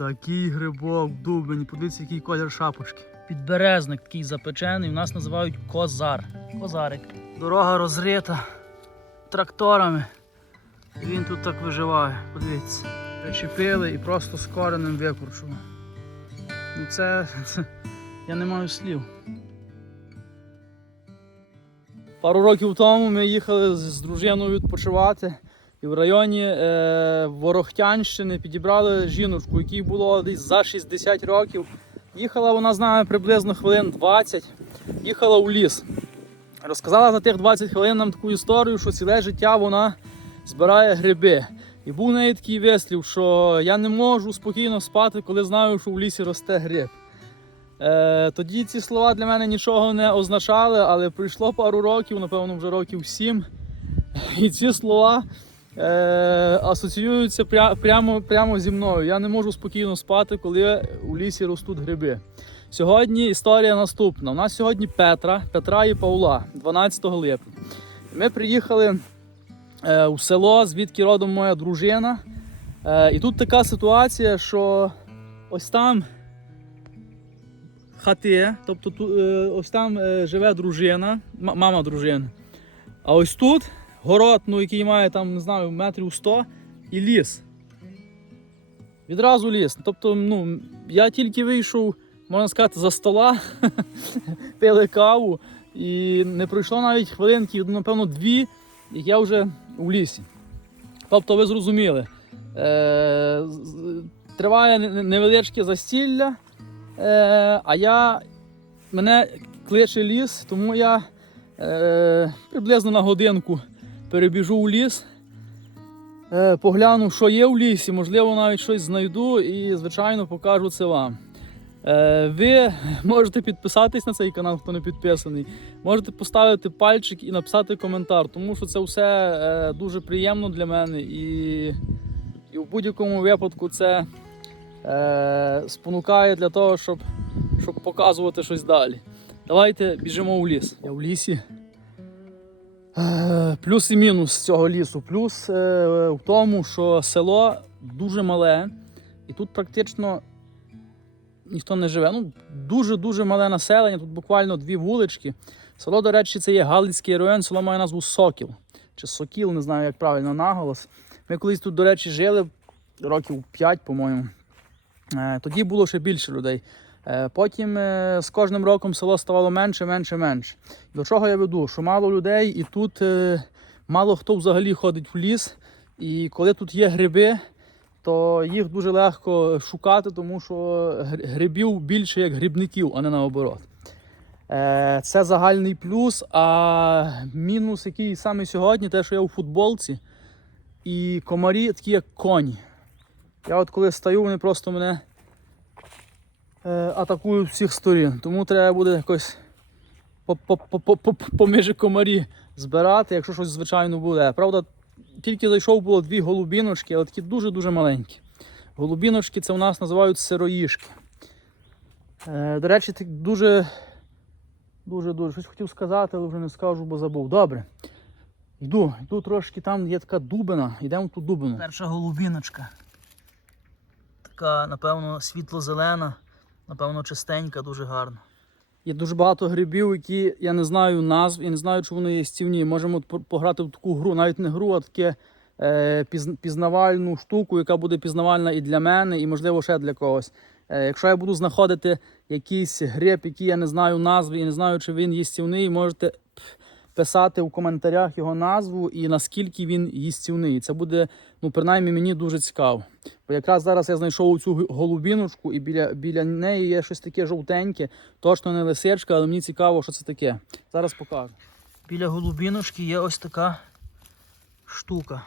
Такий грибок, дубень, подивіться, який колір шапочки. Підберезник такий запечений, у нас називають козар. Козарик. Дорога розрита тракторами. І він тут так виживає, подивіться. Причепили і просто з коренем викручували. Ну це, це. Я не маю слів. Пару років тому ми їхали з дружиною відпочивати. І в районі е, Ворохтянщини підібрали жіночку, якій було десь за 60 років. Їхала вона з нами приблизно хвилин 20, їхала у ліс. Розказала за тих 20 хвилин нам таку історію, що ціле життя вона збирає гриби. І був у неї такий вислів, що я не можу спокійно спати, коли знаю, що в лісі росте гриб. Е, тоді ці слова для мене нічого не означали, але пройшло пару років, напевно, вже років сім. І ці слова е, асоціюються пря, прямо, прямо зі мною. Я не можу спокійно спати, коли у лісі ростуть гриби. Сьогодні історія наступна. У нас сьогодні Петра, Петра і Павла, 12 липня. Ми приїхали е, у село, звідки родом моя дружина. Е, і тут така ситуація, що ось там хати, тобто е, ось там е, живе дружина, мама дружини. А ось тут город, ну, який має там, не знаю, метрів 100 і ліс. Відразу ліс. Тобто, ну, я тільки вийшов, можна сказати, за стола, пили каву, і не пройшло навіть хвилинки, напевно, дві, як я вже у лісі. Тобто, ви зрозуміли, е, триває невеличке застілля, е, а я мене кличе ліс, тому я е, приблизно на годинку перебіжу у ліс, е, погляну, що є в лісі, можливо, навіть щось знайду і, звичайно, покажу це вам. Е, ви можете підписатись на цей канал, хто не підписаний. Можете поставити пальчик і написати коментар, тому що це все е, дуже приємно для мене і, і в будь-якому випадку це е, спонукає для того, щоб, щоб показувати щось далі. Давайте біжимо в ліс. Я в лісі. Е, Плюс і мінус цього лісу. Плюс е, в тому, що село дуже мале, і тут практично ніхто не живе. Ну, дуже-дуже мале населення, тут буквально дві вулички. Село, до речі, це є Галицький район, село має назву Сокіл. Чи Сокіл, не знаю, як правильно наголос. Ми колись тут, до речі, жили років 5, по-моєму. Е, Тоді було ще більше людей. Е, Потім е, з кожним роком село ставало менше, менше, менше. До чого я веду? Що мало людей, і тут е, мало хто взагалі ходить в ліс. І коли тут є гриби, то їх дуже легко шукати, тому що грибів більше як грибників, а не наоборот. Це загальний плюс. А мінус, який саме сьогодні, те, що я у футболці, і комарі такі, як коні. Я от коли стою, вони просто мене атакують всіх сторін. Тому треба буде якось по- по- по- по- по- поміж комарі збирати, якщо щось звичайно буде. Правда, тільки зайшов було дві голубіночки, але такі дуже-дуже маленькі. Голубіночки це у нас називають сироїшки. Е, до речі, так дуже, дуже, дуже щось хотів сказати, але вже не скажу, бо забув. Добре. Йду, йду трошки, там є така дубина, йдемо ту дубину. Перша голубіночка. Така, напевно, світло-зелена, напевно, чистенька, дуже гарна. Є дуже багато грибів, які я не знаю назв, я не знаю, чи вони є стівні. Можемо пограти в таку гру, навіть не гру, а таке е, пізнавальну штуку, яка буде пізнавальна і для мене, і, можливо, ще для когось. Е, якщо я буду знаходити якийсь гриб, який я не знаю назви і не знаю, чи він їстівний, можете писати у коментарях його назву і наскільки він їстівний. Це буде, ну, принаймні, мені дуже цікаво. Бо якраз зараз я знайшов цю голубіночку, і біля, біля неї є щось таке жовтеньке, точно не лисичка, але мені цікаво, що це таке. Зараз покажу. Біля голубіночки є ось така штука.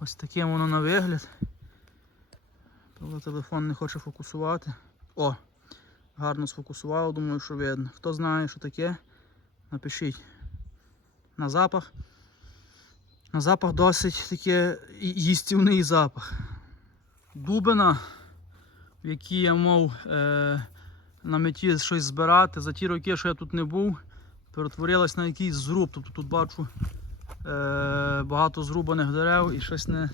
Ось таке воно на вигляд. Правда, телефон не хоче фокусувати. О! Гарно сфокусувало, думаю, що видно. Хто знає, що таке, напишіть. На запах. На запах досить таке їстівний запах. Дубина, в якій я мав е, на меті щось збирати, за ті роки, що я тут не був, перетворилась на якийсь зруб. Тобто тут бачу е, багато зрубаних дерев і щось не,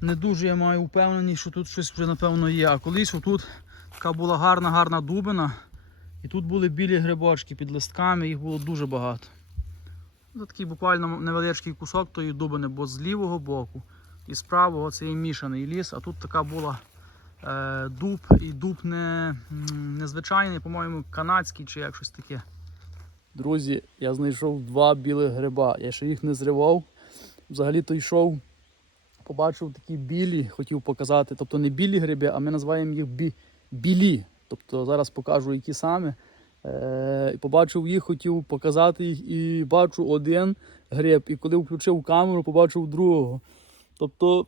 не дуже я маю впевненість, що тут щось вже напевно є. А колись отут така була гарна, гарна дубина. І тут були білі грибочки під листками, їх було дуже багато. Це такий буквально невеличкий кусок тої дубини, бо з лівого боку і з правого це є мішаний ліс, а тут така була е, дуб, і дуб не, незвичайний, по-моєму, канадський чи як щось таке. Друзі, я знайшов два білих гриба. Я ще їх не зривав. Взагалі то йшов, побачив такі білі, хотів показати. Тобто не білі гриби, а ми називаємо їх бі- білі. Тобто зараз покажу, які саме. Е, побачив їх, хотів показати їх і бачу один гриб. І коли включив камеру, побачив другого. Тобто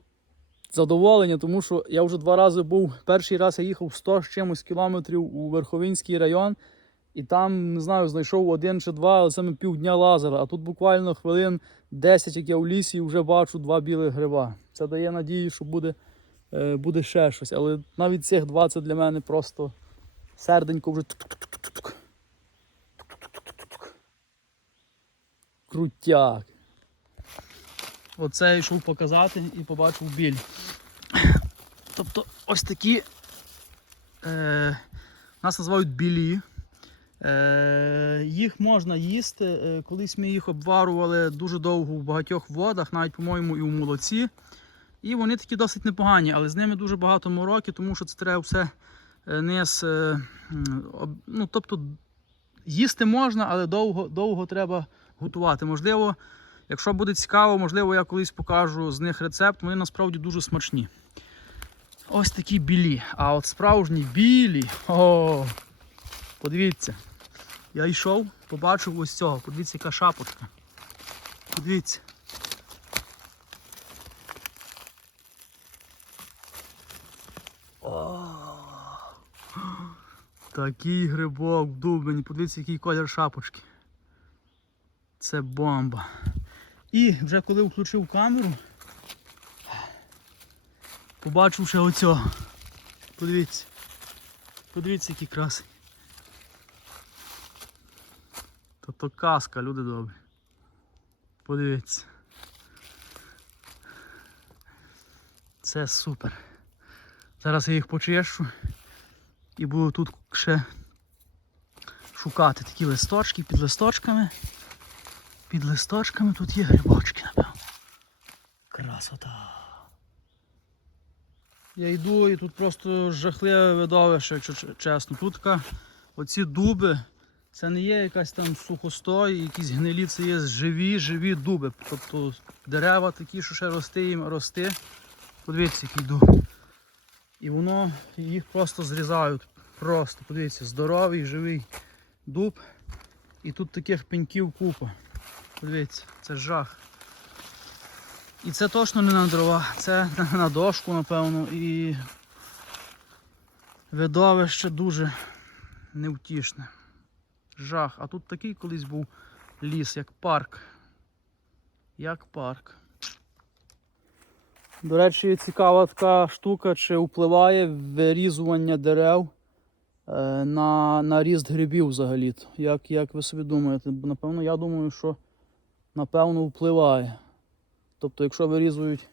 задоволення, тому що я вже два рази був. Перший раз я їхав 100 з чимось кілометрів у Верховинський район, і там, не знаю, знайшов один чи два, але ми півдня лазера. А тут буквально хвилин 10, як я в лісі, і вже бачу два білих гриба. Це дає надію, що буде, е, буде ще щось. Але навіть цих два це для мене просто серденько вже. Крутяк. Оце йшов показати і побачив біль. Тобто ось такі е, нас називають білі. Е, їх можна їсти. Е, колись ми їх обварували дуже довго в багатьох водах, навіть, по-моєму, і у молоці. І вони такі досить непогані, але з ними дуже багато мороки, тому що це треба все е, низ. Ну, тобто їсти можна, але довго, довго треба готувати. Можливо, Якщо буде цікаво, можливо, я колись покажу з них рецепт. Вони насправді дуже смачні. Ось такі білі. А от справжні білі. О, подивіться. Я йшов, побачив ось цього. Подивіться, яка шапочка. Подивіться. О, такий грибок в дубені. Подивіться, який колір шапочки. Це бомба. І вже коли включив камеру, побачив ще оцього. Подивіться. Подивіться, який красий. Та то казка, люди добрі. Подивіться. Це супер. Зараз я їх почищу і буду тут ще шукати такі листочки під листочками. Під листочками тут є грибочки, напевно. Красота. Я йду і тут просто жахливе видовище, якщо чесно. Тут така, оці дуби, це не є якась там сухостой, якісь гнилі, це є живі, живі дуби. Тобто дерева такі, що ще рости їм рости. Подивіться, який дуб. І воно їх просто зрізають. Просто, подивіться, здоровий, живий дуб. І тут таких пеньків купа. Подивіться, це жах. І це точно не на дрова, це на- дошку, напевно, і видовище дуже невтішне. Жах. А тут такий колись був ліс, як парк. Як парк. До речі, цікава така штука, чи впливає вирізування дерев е, на, на ріст грибів взагалі. Як, як ви собі думаєте? Бо, Напевно, я думаю, що напевно впливає. Тобто, якщо вирізують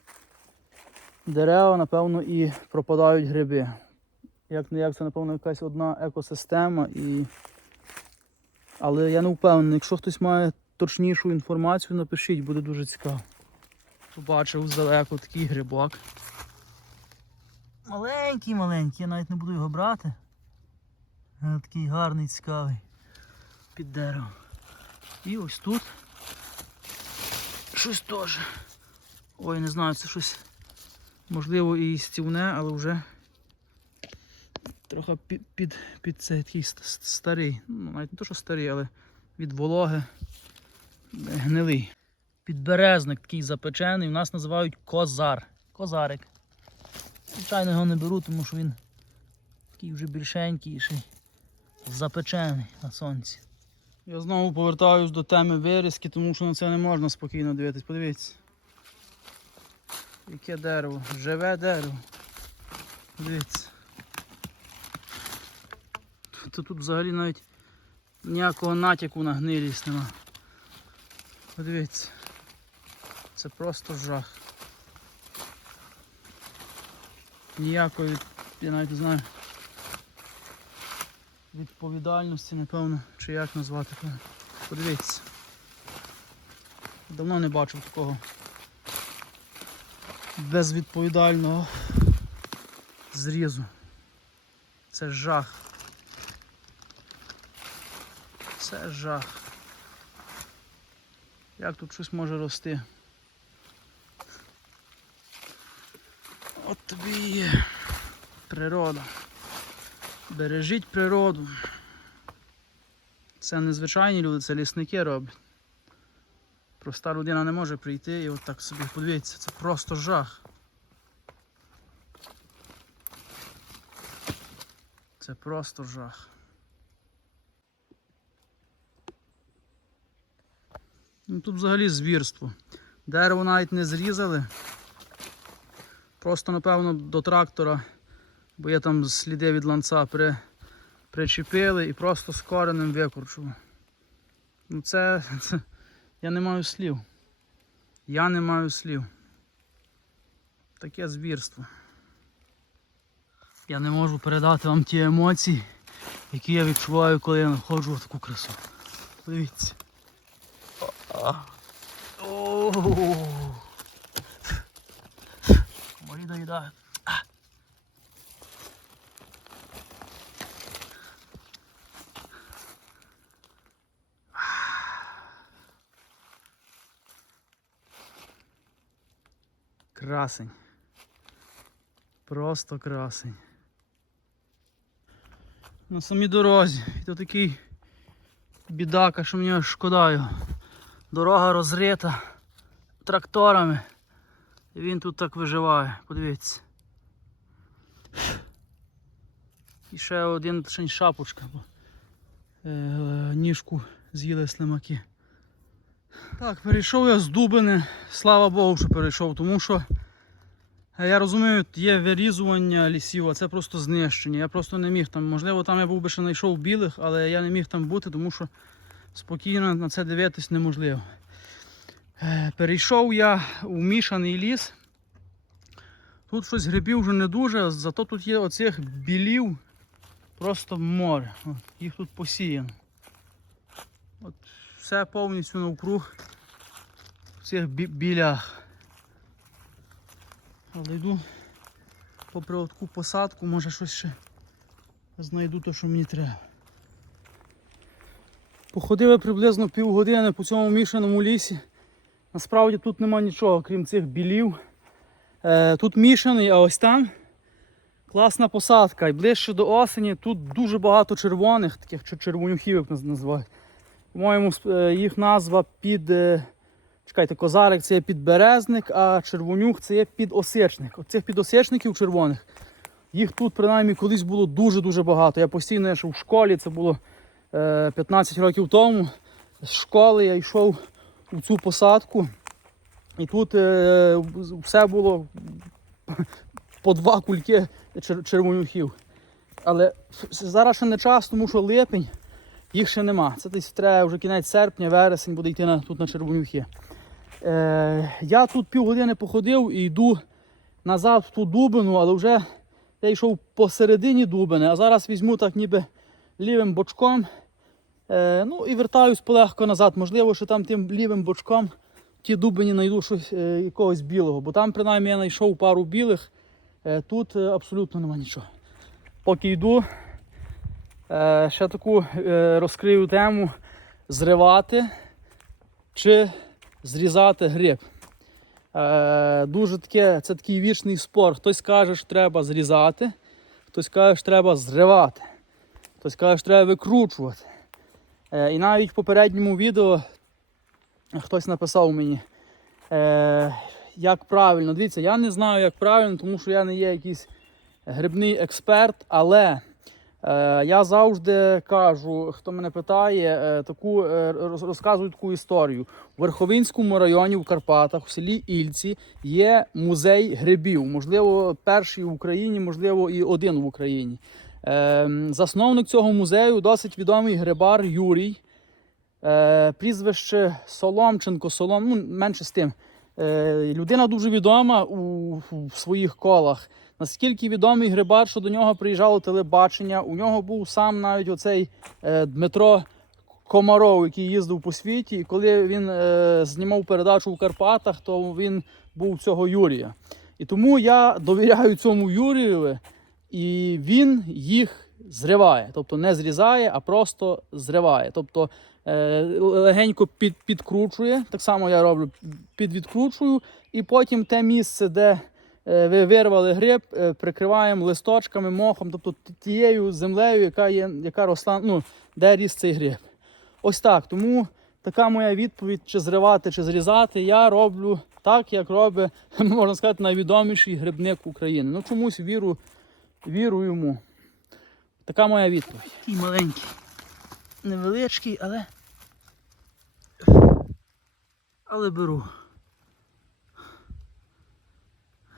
дерева, напевно, і пропадають гриби. Як не як це, напевно, якась одна екосистема. І... Але я не впевнений, якщо хтось має точнішу інформацію, напишіть, буде дуже цікаво. Побачив здалеку такий грибок. Маленький, маленький, я навіть не буду його брати. Е, Такий гарний, цікавий. Під деревом. І ось тут щось теж. Ой, не знаю, це щось можливо і стівне, але вже трохи під, під, під цей такий ст- ст- старий. Ну, навіть не то, що старий, але від вологи е, гнилий. Підберезник такий запечений, у нас називають козар. Козарик. Звичайно, його не беру, тому що він такий вже більшенький запечений на сонці. Я знову повертаюсь до теми вирізки, тому що на це не можна спокійно дивитись. Подивіться. Яке дерево? Живе дерево. Подивіться. Тут, тут взагалі навіть ніякого натяку на гнилість нема. Подивіться. Це просто жах. Ніякої, я навіть не знаю, відповідальності, напевно, чи як назвати. Подивіться. Давно не бачив такого безвідповідального зрізу. Це жах. Це жах. Як тут щось може рости? От тобі є природа. Бережіть природу. Це не звичайні люди, це лісники роблять. Проста людина не може прийти і от так собі подивіться, це просто жах. Це просто жах. Ну, тут взагалі звірство. Дерево навіть не зрізали. Просто, напевно, до трактора, бо є там сліди від ланца, при, причепили і просто з коренем викручували. Ну це, це. Я не маю слів. Я не маю слів. Таке звірство. Я не можу передати вам ті емоції, які я відчуваю, коли я знаходжу таку красу. Подивіться. Комарі доїдають. Красень. Просто красень. На самій дорозі. І то такий бідака, що мені шкода його. Дорога розрита тракторами. І він тут так виживає, подивіться. І ще один ще шапочка, бо е, ніжку з'їли слимаки. Так, перейшов я з Дубини, слава Богу, що перейшов, тому що е, я розумію, є вирізування лісів, а це просто знищення. Я просто не міг там, можливо, там я був би ще знайшов білих, але я не міг там бути, тому що спокійно на це дивитись неможливо. Е, Перейшов я у мішаний ліс. Тут щось грибів вже не дуже, зато тут є оцих білів просто море. Їх тут посіяно. От, все повністю навкруг в цих бі- білях. Але йду попри таку посадку, може щось ще знайду те, що мені треба. Походили приблизно півгодини по цьому мішаному лісі. Насправді тут нема нічого, крім цих білів. Е, тут мішаний, а ось там класна посадка. І ближче до осені тут дуже багато червоних, таких чи- червонюхів, як наз- називають. По-моєму, е, їх назва під. е, Чекайте, козарик це є підберезник, а червонюх це є підосичник. Оцих підосичників червоних. Їх тут, принаймні, колись було дуже-дуже багато. Я постійно ще в школі, це було 15 років тому. З школи я йшов у цю посадку. І тут е, все було по два кульки червонюхів. Але зараз ще не час, тому що липень, їх ще нема. Це десь треба вже кінець серпня, вересень буде йти на, тут на червонюхи. Е, я тут півгодини походив і йду назад в ту дубину, але вже я йшов посередині дубини, а зараз візьму так ніби лівим бочком. Е, ну і вертаюсь полегко назад. Можливо, що там тим лівим бочком ті дубині знайду щось е, якогось білого, бо там принаймні я знайшов пару білих, е, тут е, абсолютно нема нічого. Поки йду, е, ще таку е, розкрию тему зривати чи зрізати гриб. Е, дуже таке, це такий вічний спор. Хтось каже, що треба зрізати, хтось каже, що треба зривати, хтось каже, що треба викручувати. Е, і навіть в попередньому відео хтось написав мені, е, як правильно. Дивіться, я не знаю, як правильно, тому що я не є якийсь грибний експерт, але е, я завжди кажу, хто мене питає, е, таку, е, розказую таку історію. У Верховинському районі в Карпатах, в селі Ільці, є музей грибів. Можливо, перший в Україні, можливо, і один в Україні. Ем, Засновник цього музею досить відомий грибар Юрій. Е, Прізвище Соломченко, Солом, ну, менше з тим. Е, людина дуже відома у, в своїх колах. Наскільки відомий грибар, що до нього приїжджало телебачення, у нього був сам навіть оцей е, Дмитро Комаров, який їздив по світі. І коли він знімав передачу в Карпатах, то він був цього Юрія. І тому я довіряю цьому Юрієві, і він їх зриває. Тобто не зрізає, а просто зриває. Тобто е, легенько під, підкручує. Так само я роблю, підвідкручую, і потім те місце, де е, ви вирвали гриб, е, прикриваємо листочками, мохом, тобто тією землею, яка є, яка росла, ну, де ріс цей гриб. Ось так. Тому така моя відповідь, чи зривати, чи зрізати, я роблю так, як робить, можна сказати, найвідоміший грибник України. Ну чомусь віру, віру йому. Така моя відповідь. Такий маленький, невеличкий, але. Але беру.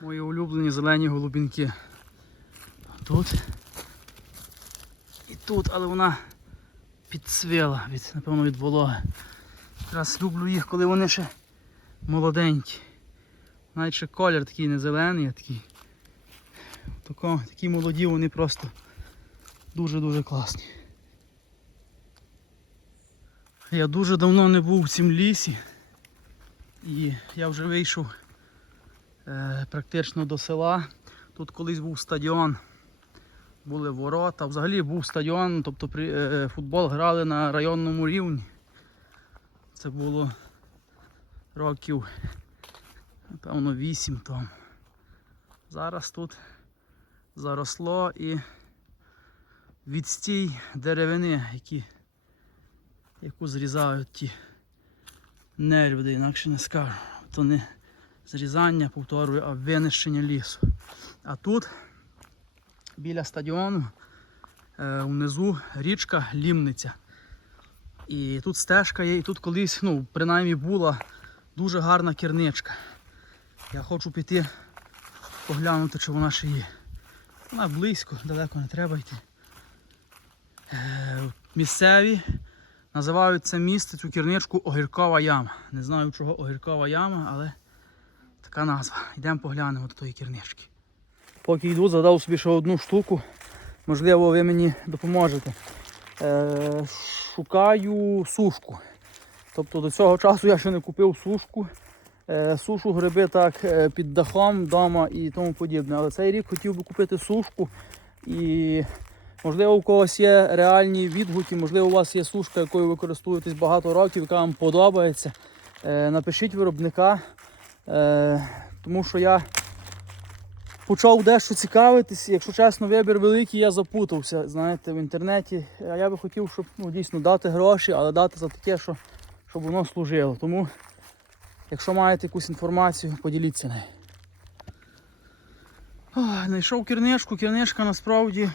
Мої улюблені зелені голубінки. Тут. І тут, але вона підцвіла, від, напевно, від вологи. Якраз люблю їх, коли вони ще молоденькі. Навіть ще колір такий не зелений, а такий. Тако, такі молоді, вони просто дуже-дуже класні. Я дуже давно не був в цім лісі. І я вже вийшов е, практично до села. Тут колись був стадіон, були ворота. Взагалі був стадіон, тобто при, е, футбол грали на районному рівні. Це було років, напевно, 8 тому. Зараз тут заросло і відстій деревини, які, яку зрізають ті нелюди, інакше не скажу. То не зрізання, повторюю, а винищення лісу. А тут, біля стадіону, е, внизу річка Лімниця. І тут стежка є, і тут колись, ну, принаймні була дуже гарна керничка. Я хочу піти поглянути, чи вона ще є. Вона близько, далеко не треба йти. Е, місцеві називають це місце, цю керничку Огіркова яма. Не знаю, чого Огіркова яма, але така назва. Йдемо поглянемо до тої кернички. Поки йду, задав собі ще одну штуку. Можливо, ви мені допоможете. Е, шукаю сушку. Тобто до цього часу я ще не купив сушку. Е, сушу гриби так е, під дахом вдома і тому подібне. Але цей рік хотів би купити сушку. І можливо у когось є реальні відгуки, можливо, у вас є сушка, якою ви користуєтесь багато років, яка вам подобається. Е, напишіть виробника. Тому що я почав дещо цікавитись. Якщо чесно, вибір великий, я запутався. Знаєте, в інтернеті. А я би хотів, щоб ну, дійсно дати гроші, але дати за таке, що, щоб воно служило. Тому, якщо маєте якусь інформацію, поділіться нею. Знайшов кернишку, кернишка насправді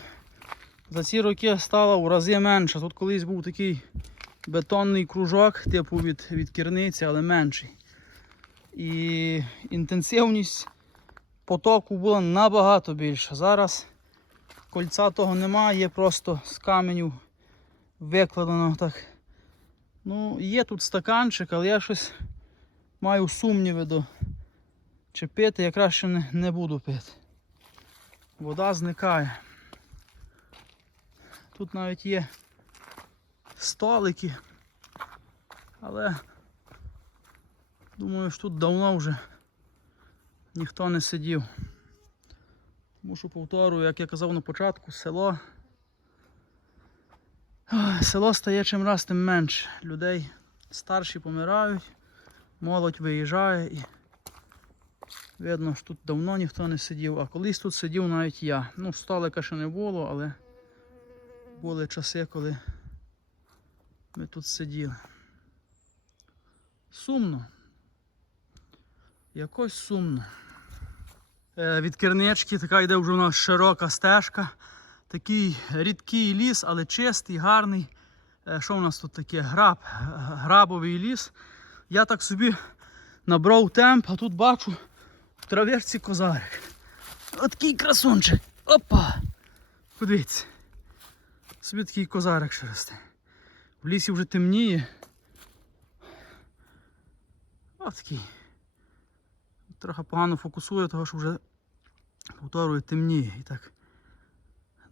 за ці роки стала у рази менша. Тут колись був такий бетонний кружок, типу від, від керниці, але менший. І інтенсивність потоку була набагато більша. Зараз кольця того немає, є просто з каменю викладено так. Ну, є тут стаканчик, але я щось маю сумніви до чи пити, я краще не, не буду пити. Вода зникає. Тут навіть є столики, але думаю, що тут давно вже ніхто не сидів. Тому що повторюю, як я казав на початку, село. Село стає чим раз тим менше. Людей старші помирають, молодь виїжджає і видно, що тут давно ніхто не сидів, а колись тут сидів навіть я. Ну, столика ще не було, але були часи, коли ми тут сиділи. Сумно. Якось сумно. Е, від кернички така йде вже у нас широка стежка. Такий рідкий ліс, але чистий, гарний. Е, Що у нас тут таке? Граб, грабовий ліс. Я так собі набрав темп, а тут бачу в траверці козарик. Отакий красунчик. Опа! Подивіться. Собі такий козарик ще. В лісі вже темніє. Отакий. трохи погано фокусує, тому що вже повторюю темніє і так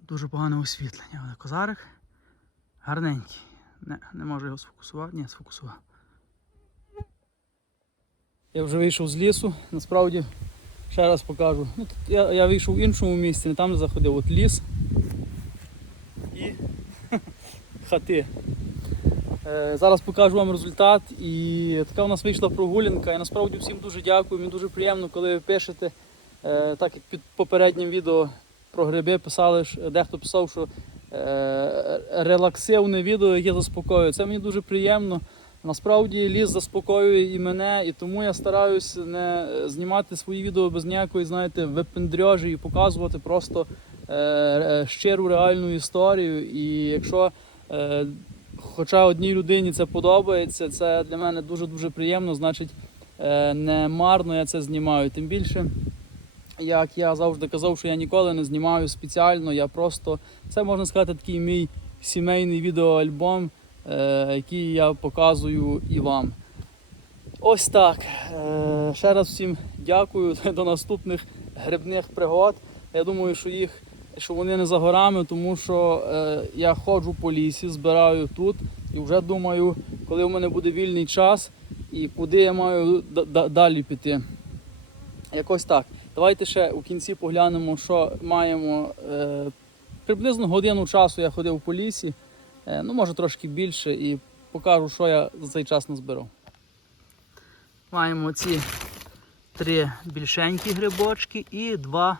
дуже погане освітлення. Але козарик гарненький. Не, не можу його сфокусувати. Ні, сфокусував. Я вже вийшов з лісу, насправді ще раз покажу. Ну, тут я, я вийшов в іншому місці, не там де заходив. От ліс і хати. Е, Зараз покажу вам результат. І така у нас вийшла прогулянка. І насправді всім дуже дякую. Мені дуже приємно, коли ви пишете, е, так як під попереднім відео про гриби писали, дехто писав, що е, релаксивне відео, яке заспокоює. Це мені дуже приємно. Насправді ліс заспокоює і мене, і тому я стараюсь не знімати свої відео без ніякої, знаєте, випендрьожі і показувати просто е, е, щиру реальну історію. І якщо е, хоча одній людині це подобається, це для мене дуже-дуже приємно, значить е, не марно я це знімаю. Тим більше, як я завжди казав, що я ніколи не знімаю спеціально, я просто, це можна сказати, такий мій сімейний відеоальбом, е, який я показую і вам. Ось так. Е, Ще раз всім дякую до наступних грибних пригод. Я думаю, що їх що вони не за горами, тому що е, я ходжу по лісі, збираю тут і вже думаю, коли в мене буде вільний час і куди я маю далі піти. Якось так. Давайте ще у кінці поглянемо, що маємо. Приблизно годину часу я ходив по лісі, ну може трошки більше, і покажу, що я за цей час назбирав. Маємо ці три більшенькі грибочки і два,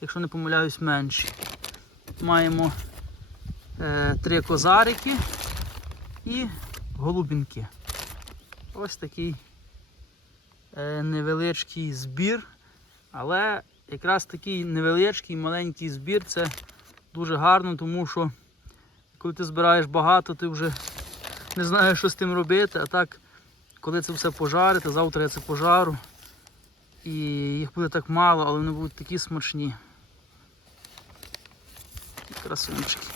якщо не помиляюсь, менші. Маємо е, три козарики і голубінки. Ось такий е, невеличкий збір. Але якраз такий невеличкий маленький збір це дуже гарно, тому що коли ти збираєш багато, ти вже не знаєш, що з тим робити. А так, коли це все пожарити, завтра я це пожару. І їх буде так мало, але вони будуть такі смачні. Такі красунчики.